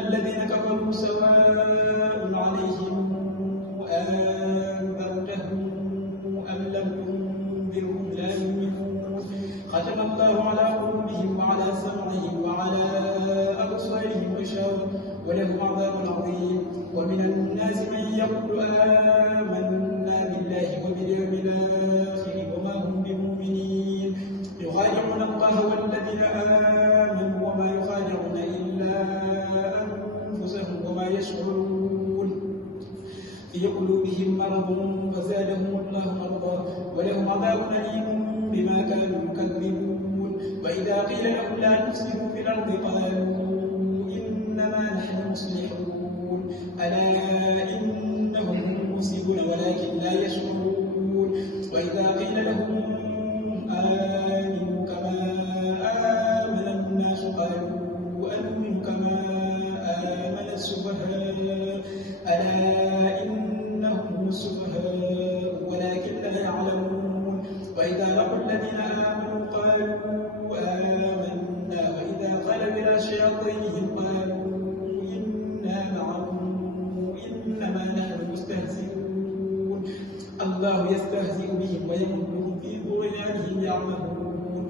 الذين كفروا سواء عليهم أنذرتهم أم لم تنذرهم لا يؤمنون ختم الله على قلوبهم وعلى سمعهم وعلى أبصارهم غشاوة ولهم عذاب عظيم. ومن الناس من يقول آمنا بالله وباليوم الآخر وما هم بمؤمنين يخادعون الله والذين آمنوا وما يخادعون إلا أنفسهم وما يشعرون في قلوبهم مرض فزادهم الله مرضا ولهم عذاب أليم بما كانوا يكذبون. وإذا قيل لهم لا تفسدوا في الأرض قالوا إنما نحن مصلحون ألا إنهم مفسدون ولكن لا يشعرون. وإذا قيل لهم آمنوا كما آمن الناس قالوا أنؤمن كما آمن السفهاء ألا إنهم السفهاء ولكن لا يعلمون. وإذا لقوا الذين آمنوا قالوا آمنا وإذا خلوا إلى شياطينهم قالوا إنا معكم إنما نحن مستهزئون الله يستهزئ بهم ويمدهم في طغيانهم يعمهون.